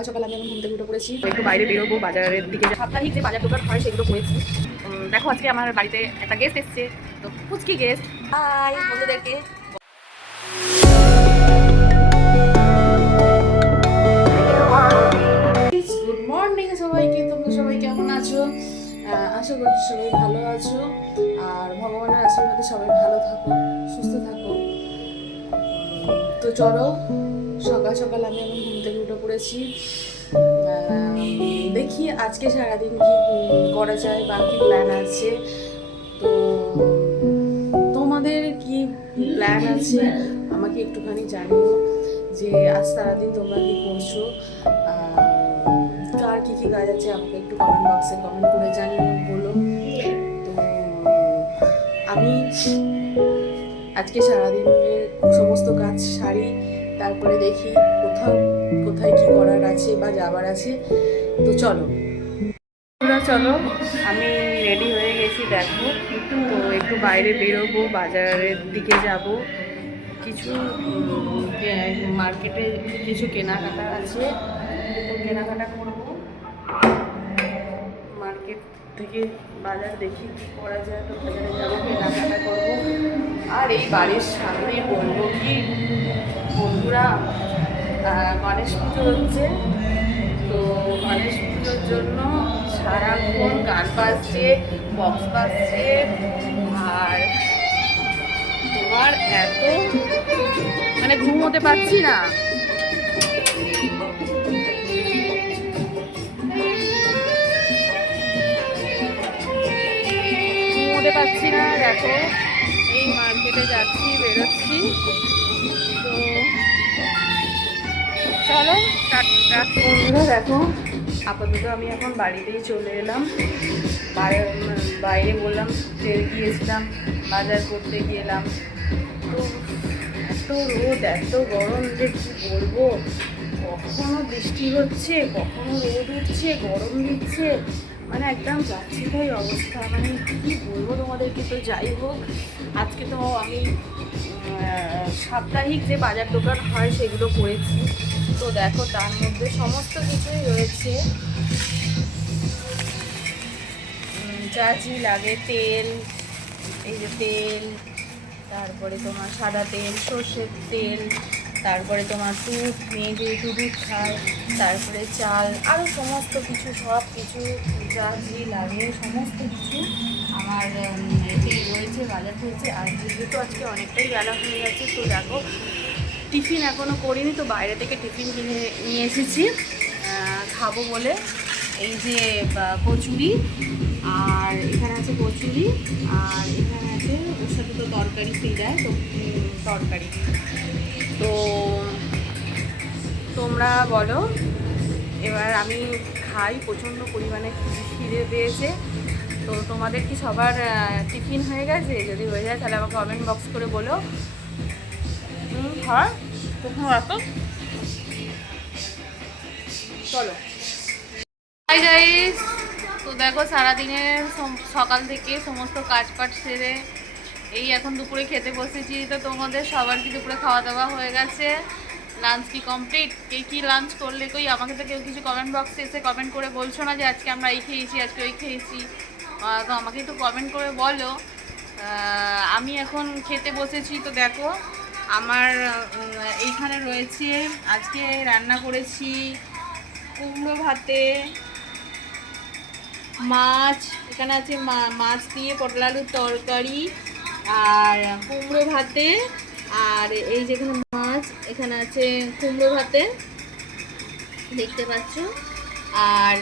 সকাল সকাল আমি এখন ঘুম থেকে উঠে পড়েছি, একটু বাইরে বেরোবো বাজারের দিকে। সাপ্তাহিক যে বাজার দোকান হয় সেগুলো করেছি। দেখো আজকে আমার বাড়িতে একটা গেস্ট এসছে, তো পুচকি গেস্ট। হাই বন্ধুদেরকে গুড মর্নিং সবাইকে। তোমরা সবাই কেমন আছো? আশা করছি সবাই ভালো আছো, আর ভগবানের আশীর্বাদে সবাই ভালো থাকো, সুস্থ থাকো। তো চলো, সকাল সকাল আমি এখন ঘুম থেকে উঠে পড়েছি। দেখি আজকে সারাদিন কি করা যায় বা কি প্ল্যান আছে। তো তোমাদের কি প্ল্যান আছে আমাকে একটুখানি জানিও, যে আজ সারাদিন তোমরা কি করছো, কার কি কি কাজ আছে আমাকে একটু কমেন্ট বক্সে কমেন্ট করে জানিও, বলো। তো আমি আজকে সারাদিনের সমস্ত কাজ সারি, তারপরে দেখি কোথায় কি করার আছে বা যাবার আছে। তো চলো চলো, আমি রেডি হয়ে গেছি। দেখো, তো একটু বাইরে বেরোবো, বাজারের দিকে যাব, কিছু মার্কেটে কিছু কেনাকাটা আছে, তো কেনাকাটা করবো। মার্কেট থেকে বাজার দেখি কি করা যায়, তো বাজারে যাবো, কেনাকাটা করবো। আর এই বাড়ির সামনে বলবো কি বন্ধুরা, গণেশ পুজো হচ্ছে, তো গণেশ পুজোর জন্য সারাক্ষণ গান বাজছে, বক্স বাজছে, আর তোমার এত মানে ঘুমোতে পারছি না। ঘুমোতে পারছি না। দেখো, এই মার্কেটে যাচ্ছি, বেরোচ্ছি। তো চলো বন্ধুরা, দেখো আপাতত আমি এখন বাড়িতেই চলে এলাম। বাইরে বললাম যে গিয়েছিলাম বাজার করতে গেলাম, তো এত রোদ, এত গরম যে কি বলবো। কখনো বৃষ্টি হচ্ছে, কখনো রোদ উঠছে, গরম দিচ্ছে, মানে একদম যাচ্ছি তাই অবস্থা। মানে কি বলবো তোমাদেরকে। তো যাই হোক, আজকে তো আমি সাপ্তাহিক যে বাজার দোকান হয় সেগুলো করেছি। তো দেখো, তার মধ্যে সমস্ত কিছুই রয়েছে, যা যা লাগে। তেল, এই যে তেল, তারপরে তোমার সাদা তেল, সর্ষের তেল, তারপরে তোমার দুধ, মেয়ে যেহেতু দুধ খায়, তারপরে চাল, আরও সমস্ত কিছু, সব কিছু যা যে লাগে সমস্ত কিছু আমার এতেই রয়েছে, বাজার হয়েছে। আর যেহেতু আজকে অনেকটাই বেলা হয়ে গেছে, তো দেখো টিফিন এখনও করিনি, তো বাইরে থেকে টিফিন কিনে নিয়ে এসেছি খাবো বলে। এই যে কচুরি, আর এখানে আছে কচুরি, আর এখানে আছে ওর সাথে তো তরকারি ফ্রি দেয়, তো তরকারি। তো তোমরা বলো, এবার আমি খাই, প্রচণ্ড পরিমাণে খিদে পেয়েছে। তো তোমাদের কি সবার টিফিন হয়ে গেছে? যদি হয়ে যায় তাহলে আমাকে কমেন্ট বক্স করে বলো। হয় তখন রাখো, চলো। হাই গাইস, তো দেখো সারাদিনের সকাল থেকে সমস্ত কাজ সেরে এই এখন দুপুরে খেতে বসেছি। তো তোমাদের সবার কি দুপুরে খাওয়া দাওয়া হয়ে গেছে? লাঞ্চ কি কমপ্লিট? কে কী লাঞ্চ করলে কই আমাকে তো কেউ কিছু কমেন্ট বক্সে এসে কমেন্ট করে বলছো না যে আজকে আমরা এই খেয়েছি, আজকে ওই খেয়েছি। তো আমাকে একটু কমেন্ট করে বলো। আমি এখন খেতে বসেছি। তো দেখো আমার এইখানে রয়েছে, আজকে রান্না করেছি কুমড়ো ভাতে, মাছ, এখানে আছে মাছ দিয়ে পটল আলুর তরকারি, আর কুমড়ো ভাতে, আর এই যেখানে মাছ, এখানে আছে কুমড়ো ভাতে, দেখতে পাচ্ছ, আর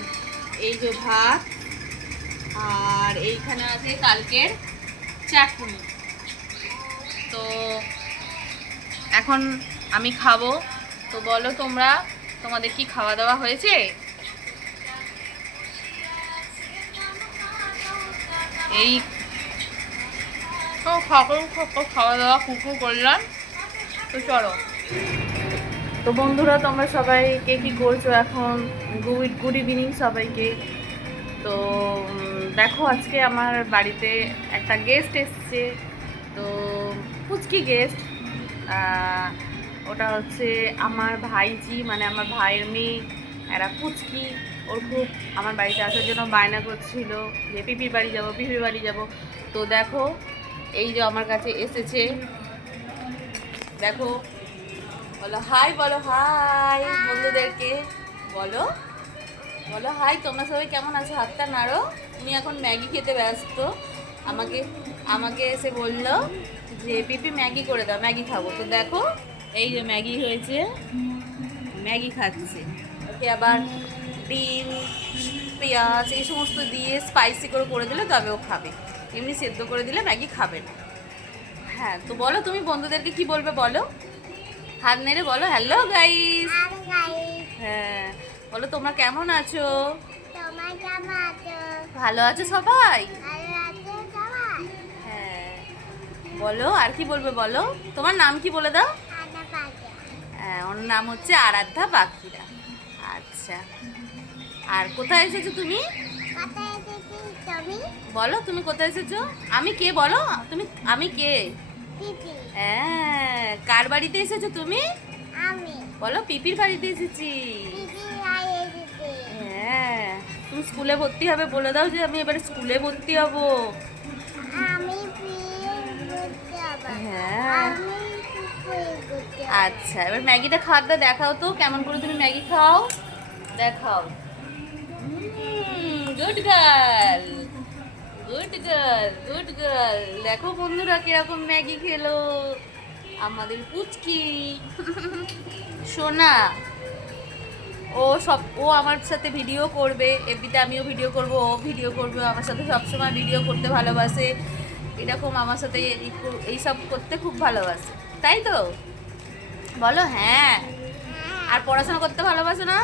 এই যে ভাত, আর এইখানে আছে কালকের চাটনি। তো এখন আমি খাবো। তো বলো তোমরা, তোমাদের কি খাওয়া দাওয়া হয়েছে? এই তো খাওয়া দাওয়া কুকু করলাম। তো চলো। তো বন্ধুরা, তোমরা সবাই কে কী করছো এখন? গুড ইভিনিং সবাইকে। তো দেখো আজকে আমার বাড়িতে একটা গেস্ট এসছে, তো পুচকি গেস্ট। ওটা হচ্ছে আমার ভাইজি, মানে আমার ভাইয়ের মেয়ে একটা পুচকি, ওর খুব আমার বাড়িতে আসার জন্য বায়না করছিল যে পিপির বাড়ি যাব, পিপির বাড়ি যাব। তো দেখো এই যে আমার কাছে এসেছে, দেখো, বলো হাই, বলো হাই বন্ধুদেরকে, বলো বলো হাই। তোমরা সবাই কেমন আছো? হাতটা নাড়ো। উনি এখন ম্যাগি খেতে ব্যস্ত। আমাকে আমাকে এসে বললো যে পিপি ম্যাগি করে দাও, ম্যাগি খাবো। তো দেখো এই যে ম্যাগি হয়েছে, ম্যাগি খাচ্ছে। ওকে আবার ডিম, পেঁয়াজ এই সমস্ত দিয়ে স্পাইসি করে দিলে তবে ও খাবে, এমনি সেদ্ধ করে দিলে ম্যাগি খাবে না। হ্যাঁ, তো বলো তুমি বন্ধুদেরকে কি বলবে বলো, হাত নেড়ে বলো হ্যালো গাইস। হ্যাঁ, বলো তোমরা কেমন আছো? ভালো আছো সবাই? হ্যাঁ, বলো আর কি বলবে বলো। তোমার নাম কি বলে দাও? হ্যাঁ, ওর নাম হচ্ছে আরাধ্যা পাখিরা। আচ্ছা, আর কোথায় এসেছো তুমি? বলো তুমি কোথায় এসেছো? আমি কে বলো তুমি, আমি কে? হ্যাঁ, কার বাড়িতে এসেছো তুমি? বলো পিপির বাড়িতে এসেছি। হ্যাঁ, তুমি স্কুলে ভর্তি হবে, বলে দাও যে আমি এবারে স্কুলে ভর্তি হব। হ্যাঁ, আচ্ছা, এবার ম্যাগিটা খাওয়াটা দেখাও তো, কেমন করে তুমি ম্যাগি খাও দেখাও। Good girl, good girl, good girl. দেখো বন্ধুরা কিরকম ম্যাগি খেলো আমাদের পুচকি সোনা। ও আমার সাথে ভিডিও করবে, এমনিতে আমিও ভিডিও করব, ও ভিডিও করবে, আমার সাথে সবসময় ভিডিও করতে ভালোবাসে, এরকম আমার সাথে এইসব করতে খুব ভালোবাসে, তাই তো? বলো হ্যাঁ। আর পড়াশোনা করতে ভালোবাসো না?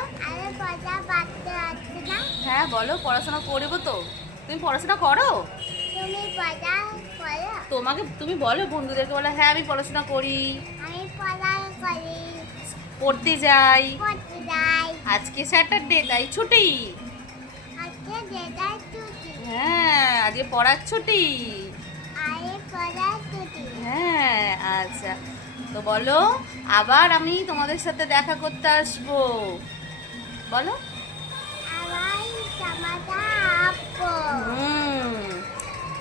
হ্যাঁ বলো, পড়াশোনা করবো তো। তুমি পড়াশোনা করো? তোমাকে তুমি বলো বন্ধুদেরকে, বলো হ্যাঁ আমি পড়াশোনা করি, পড়তে যাই। আজকে স্যাটারডে তাই ছুটি। হ্যাঁ, আজকে পড়ার ছুটি। হ্যাঁ, আচ্ছা, তো বলো আবার আমি তোমাদের সাথে দেখা করতে আসবো, বলো।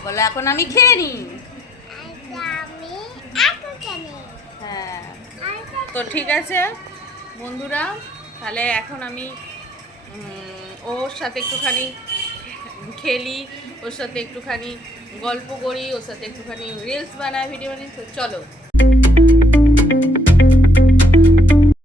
বলো এখন আমি খেয়ে নিই। হ্যাঁ, তো ঠিক আছে বন্ধুরা, তাহলে এখন আমি ওর সাথে একটুখানি খেলি, ওর সাথে একটুখানি গল্প করি, ওর সাথে একটুখানি রিলস বানাই, ভিডিও বানাই। তো চলো।